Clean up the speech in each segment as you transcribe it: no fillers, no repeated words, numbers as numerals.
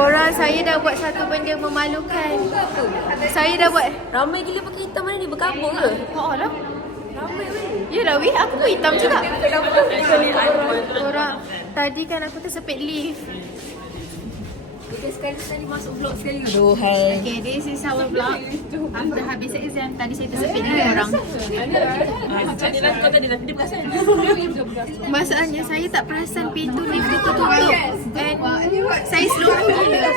Korang, saya dah buat satu benda memalukan. Saya dah buat. Ramai gila pakai hitam mana ni? Berkabung ke? Oh lah. Ramai weh. Yelah weh, aku pun hitam juga. Korang, tadi kan aku tersepit lift. Kita sekali masuk vlog sekali. Aduhai. Okay, this is our vlog. After habis exam, tadi saya tersepit lift korang. Jadilah kau tadi tapi dia perasan. Masalahnya saya tak perasan pintu lift itu tutup. And saya slow gila.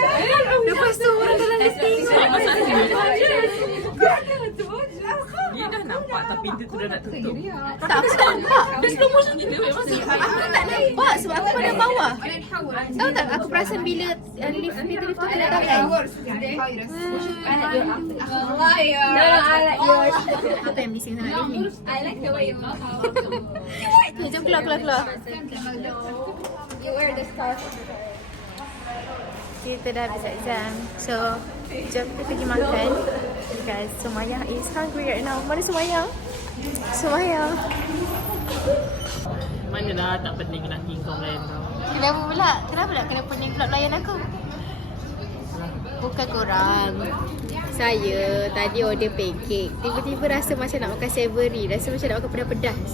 Lepas tu orang dalam lift tengok. Dia dah nampak tapi pintu tu dah nak tutup. Tak, aku tak nampak. Dia slow motion gila weh masa. Aku tak nampak sebab aku pada bawah. Tahu tak aku perasan bila lift tu kena tangan. Apa yang bising sangat ni? Okay, jom keluar. Kita dah habis exam. So, jom kita pergi makan. Guys, Sumayah is hungry right now. Mana Sumayah? Sumayah. Manalah tak pening laki kau lain kau. Kenapa pula? Kenapa nak kena pening pula layan aku? Bukan korang. Saya tadi order pancake. Tiba-tiba rasa macam nak makan savory. Rasa macam nak makan pedas-pedas.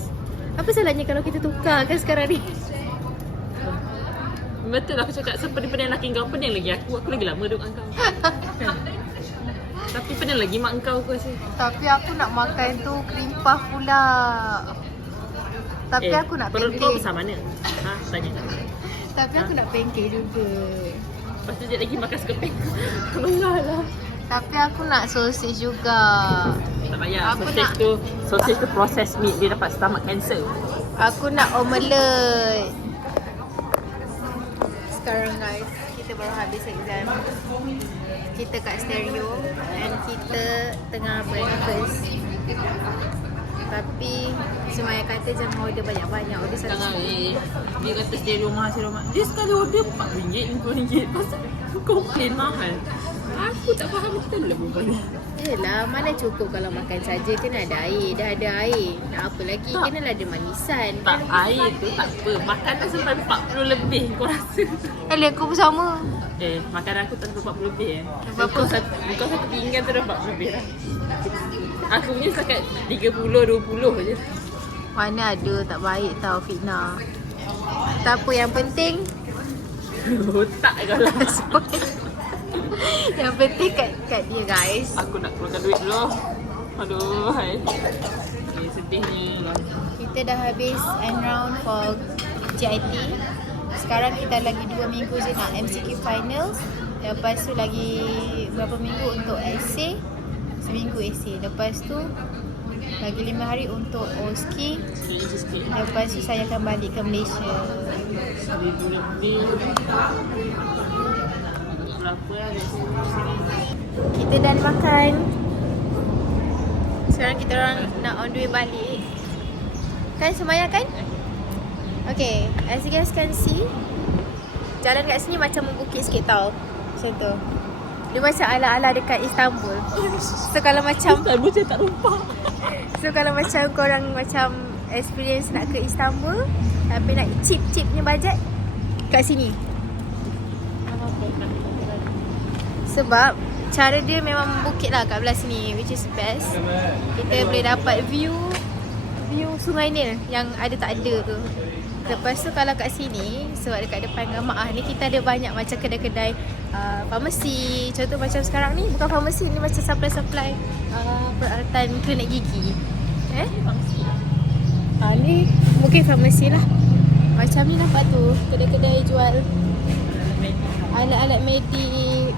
Apa salahnya kalau kita tukarkan sekarang ni? Betul aku cakap sepening-pening laki kau. Pening lagi aku. Aku lagi lama duduk dengan kau. Tapi pening lagi mak kau aku rasa. Tapi aku nak makan tu cream puff pula. Tapi aku nak perut kau pancake. besar mana? Ha? Tanya tak? Tapi aku nak pancake juga. Lepas tu dia lagi makan sekeping. Benar lah. Tapi aku nak sausage juga. Tak payah. Aku Sausage tu processed meat. Dia dapat stomach cancer. Aku nak omelette. Sekarang guys, kita baru habis exam. Kita kat stereo and kita tengah breakfast. Tapi Sumaya kata jangan order banyak-banyak, order satu. Jangan dia kata stereo mahal, stereo mahal. Dia sekali order RM4, RM5. Pasal komplain mahal. Aku tak faham kita lebih banyak. Yelah, mana cukup kalau makan saja. Kena ada air. Dah ada air. Nak apa lagi? Tak. Kenalah ada manisan. Tak, air tu tak apa. Makanan sampai 40 lebih kau rasa. Alah, kau pun sama. Makanan aku tak sampai 40 lebih Berapa? Kau satu pinggan tu dah 40 lebih lah. Aku punya setakat 30-20 je. Mana ada, tak baik tau fitnah. Tak apa, yang penting Otak kau lah. yang penting kat dia guys. Aku nak keluarkan duit dulu. Aduh, hai. Sedihnya. Kita dah habis end round for JIT. Sekarang kita lagi 2 minggu je nak MCQ finals. Lepas tu lagi berapa minggu untuk essay. Seminggu essay. Lepas tu lagi 5 hari untuk OSCE. Lepas tu saya akan balik ke Malaysia. 1000 lebih. Berapa lah kat sini? Kita dah makan. Sekarang kita orang nak on the way balik. Kan Sumaya kan? Okay, as you guys can see, jalan kat sini macam membukit sikit tau. Macam tu. Dia macam ala-ala dekat Istanbul. So kalau macam Istanbul saya tak nampak. So kalau macam korang macam experience nak ke Istanbul tapi nak cheap punya bajet, kat sini. Sebab cara dia memang membukit lah kat belah sini, which is best. Kita boleh dapat view Sungai Nil yang ada tak ada tu. Lepas tu kalau kat sini, sebab dekat depan Gamaah ni kita ada banyak macam kedai-kedai farmasi. Contoh macam sekarang ni bukan farmasi, ni macam supply peralatan klinik gigi. Ni mungkin farmasi lah. Macam ni nampak tu, kedai-kedai jual alat-alat medik,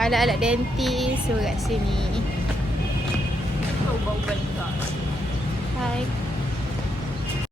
alat-alat dentis. So kat sini. Kau bau-bau juga. Hai.